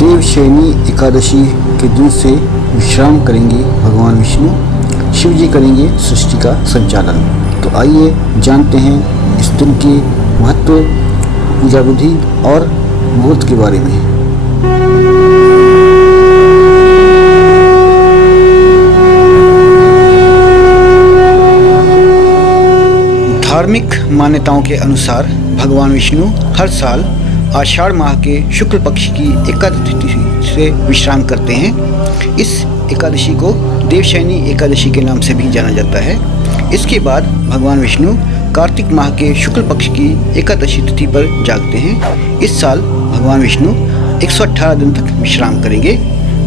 देवशयनी एकादशी के दिन से विश्राम करेंगे भगवान विष्णु। शिव जी करेंगे सृष्टि का संचालन। तो आइए जानते हैं इस दिन के महत्व, पूजा विधि और मुहूर्त के बारे में। धार्मिक मान्यताओं के अनुसार भगवान विष्णु हर साल आषाढ़ माह के शुक्ल पक्ष की एकादशी से विश्राम करते हैं। इस एकादशी को देवशयनी एकादशी के नाम से भी जाना जाता है। इसके बाद भगवान विष्णु कार्तिक माह के शुक्ल पक्ष की एकादशी तिथि पर जागते हैं। इस साल भगवान विष्णु 118 दिन तक विश्राम करेंगे।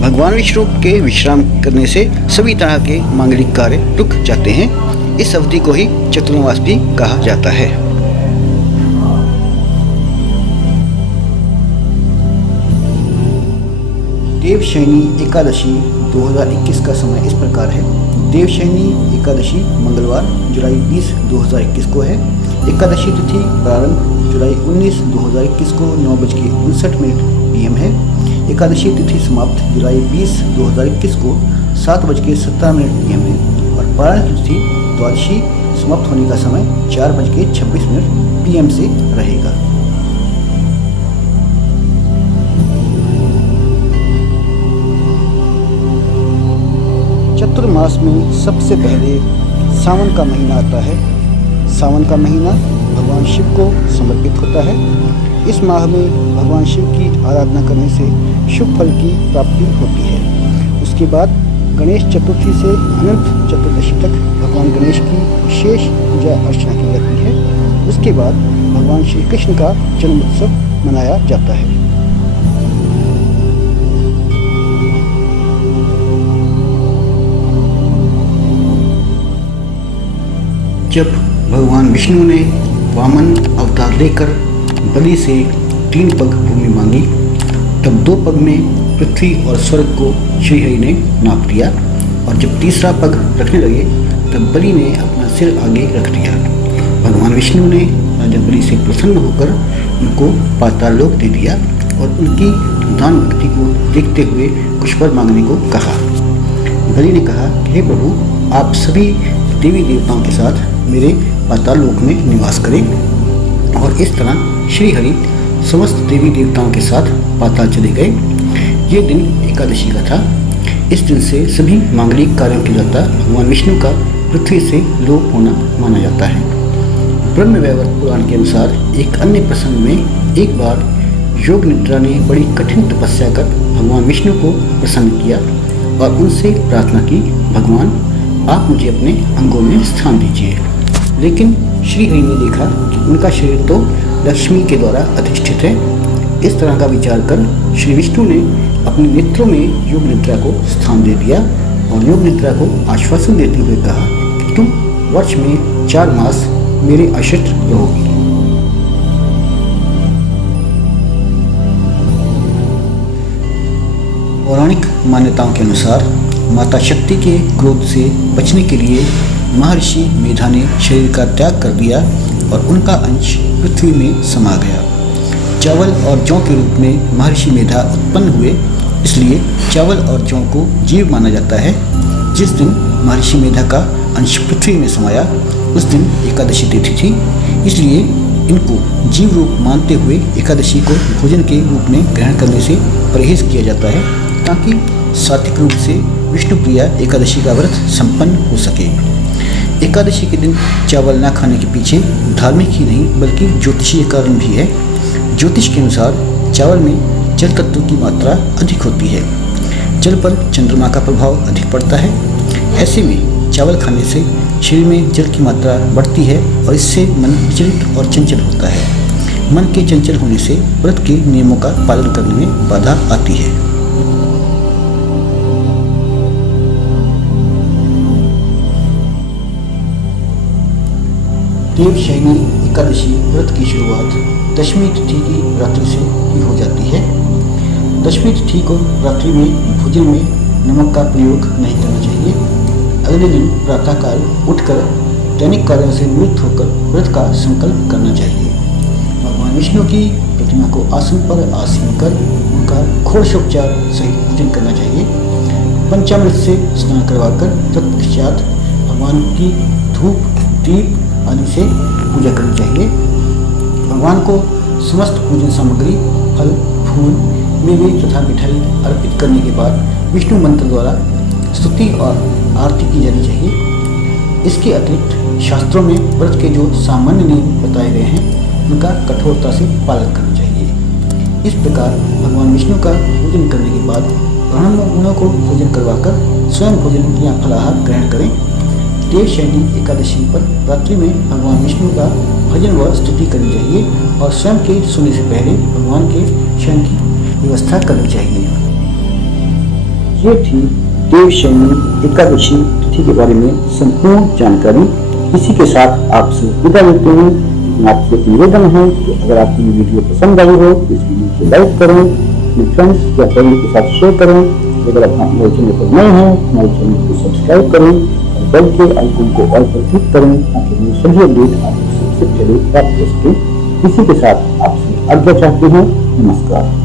भगवान विष्णु के विश्राम करने से सभी तरह के मांगलिक कार्य रुक जाते हैं। इस अवधि को ही चतुर्मास भी कहा जाता है। देवशयनी एकादशी 2021 का समय इस प्रकार है। देवशयनी एकादशी मंगलवार जुलाई 20, 2021 को है। एकादशी तिथि प्रारंभ जुलाई 19, 2021 को 9:59 PM है। एकादशी तिथि समाप्त जुलाई 20, 2021 को 7:17 PM है और पारण तिथि द्वादशी समाप्त होने का समय 4:26 PM से रहेगा। चतुर्मास में सबसे पहले सावन का महीना आता है। सावन का महीना भगवान शिव को समर्पित होता है। इस माह में भगवान शिव की आराधना करने से शुभ फल की प्राप्ति होती है। उसके बाद गणेश चतुर्थी से अनंत चतुर्दशी तक भगवान गणेश की विशेष पूजा अर्चना की जाती है। उसके बाद भगवान श्री कृष्ण का जन्म उत्सव मनाया जाता है। जब भगवान विष्णु ने वामन अवतार लेकर बलि से 3 पग भूमि मांगी, तब 2 पग में पृथ्वी और स्वर्ग को श्रीहरि ने नाप दिया और जब तीसरा पग रखने लगे तब बलि ने अपना सिर आगे रख दिया। भगवान विष्णु ने राजा बलि से प्रसन्न होकर उनको पाताल लोक दे दिया और उनकी दान भक्ति को देखते हुए कुछ वर मांगने को कहा। बलि ने कहा, हे प्रभु, आप सभी देवी देवताओं के साथ मेरे पाताल लोक में निवास करें। और इस तरह श्रीहरि समस्त देवी देवताओं के साथ पाताल चले गए। ये दिन एकादशी का था। इस दिन से सभी मांगलिक कार्यों के दाता भगवान विष्णु का पृथ्वी से लोप होना माना जाता है। ब्रह्मवैवर्त पुराण के अनुसार एक अन्य प्रसंग में एक बार योग निद्रा ने बड़ी कठिन तपस्या कर भगवान विष्णु को प्रसन्न किया और उनसे प्रार्थना की, भगवान, आप मुझे अपने अंगों में स्थान दीजिए। लेकिन श्रीहरि ने देखा कि उनका शरीर तो लक्ष्मी के द्वारा अधिष्ठित है। इस तरह का विचार कर श्री विष्णु ने अपने नेत्रों में योग निद्रा को स्थान दे दिया और योग निद्रा को आश्वासन देते हुए कहा कि तुम वर्ष में 4 मास मेरे आश्रित रहोगी। पौराणिक मान्यताओं के अनुसार माता शक्ति के क्रोध से बचने के लिए महर्षि मेधा ने शरीर का त्याग कर दिया और उनका अंश पृथ्वी में समा गया। चावल और जौ के रूप में महर्षि मेधा उत्पन्न हुए, इसलिए चावल और जौ को जीव माना जाता है। जिस दिन महर्षि मेधा का अंश पृथ्वी में समाया उस दिन एकादशी तिथि थी, इसलिए इनको जीव रूप मानते हुए एकादशी को भोजन के रूप में ग्रहण करने से परहेज किया जाता है ताकि सात्विक रूप से विष्णु प्रिया एकादशी का व्रत संपन्न हो सके। एकादशी के दिन चावल न खाने के पीछे धार्मिक ही नहीं बल्कि ज्योतिषीय कारण भी है। ज्योतिष के अनुसार चावल में जल तत्व की मात्रा अधिक होती है। जल पर चंद्रमा का प्रभाव अधिक पड़ता है। ऐसे में चावल खाने से शरीर में जल की मात्रा बढ़ती है और इससे मन विचलित और चंचल होता है। मन के चंचल होने से व्रत के नियमों का पालन करने में बाधा आती है। देवशयनी एकादशी व्रत की शुरुआत दशमी तिथि की रात्रि से ही हो जाती है। दशमी तिथि को रात्रि में भोजन में नमक का प्रयोग नहीं करना चाहिए। अगले दिन प्रातःकाल उठकर दैनिक कार्यों से निवृत्त होकर व्रत का संकल्प करना चाहिए। भगवान विष्णु की प्रतिमा को आसन पर आसीन कर उनका प्रकार घोषोपचार सहित पूजन करना चाहिए। पंचामृत से स्नान करवाकर तत्पश्चात भगवान की धूप दीप आदि से पूजा करनी चाहिए। भगवान को समस्त पूजन सामग्री फल फूल मेवे तथा मिठाई अर्पित करने के बाद विष्णु मंत्र द्वारा स्तुति और आरती की जानी चाहिए। इसके अतिरिक्त शास्त्रों में व्रत के जो सामान्य नियम बताए गए हैं उनका कठोरता से पालन करना चाहिए। इस प्रकार भगवान विष्णु का पूजन करने के बाद ब्राह्मणों को भोजन करवाकर स्वयं भोजन या फलाहार ग्रहण करें। देवशयनी एकादशी पर रात्रि में भगवान विष्णु का भजन व स्तुति करनी चाहिए और स्वयं के सोने से पहले भगवान के शयन की व्यवस्था करनी चाहिए। ये थी देवशयनी एकादशी तिथि के बारे में संपूर्ण जानकारी। इसी के साथ आपसे विदा लेते हैं। आपसे निवेदन है कि अगर आपको ये वीडियो पसंद आई हो तो इस वीडियो को लाइक करें, अपने फ्रेंड्स या फैमिली के साथ शेयर करें। अगर आप हमारे चैनल पर नए हैं तो हमारे चैनल को सब्सक्राइब करें और बेल के आइकन को ऑल पर क्लिक करें ताकि मेरे सभी अपडेट आपको सबसे पहले प्राप्त हो सके। इसी के साथ आपसे आज्ञा चाहते हैं। नमस्कार।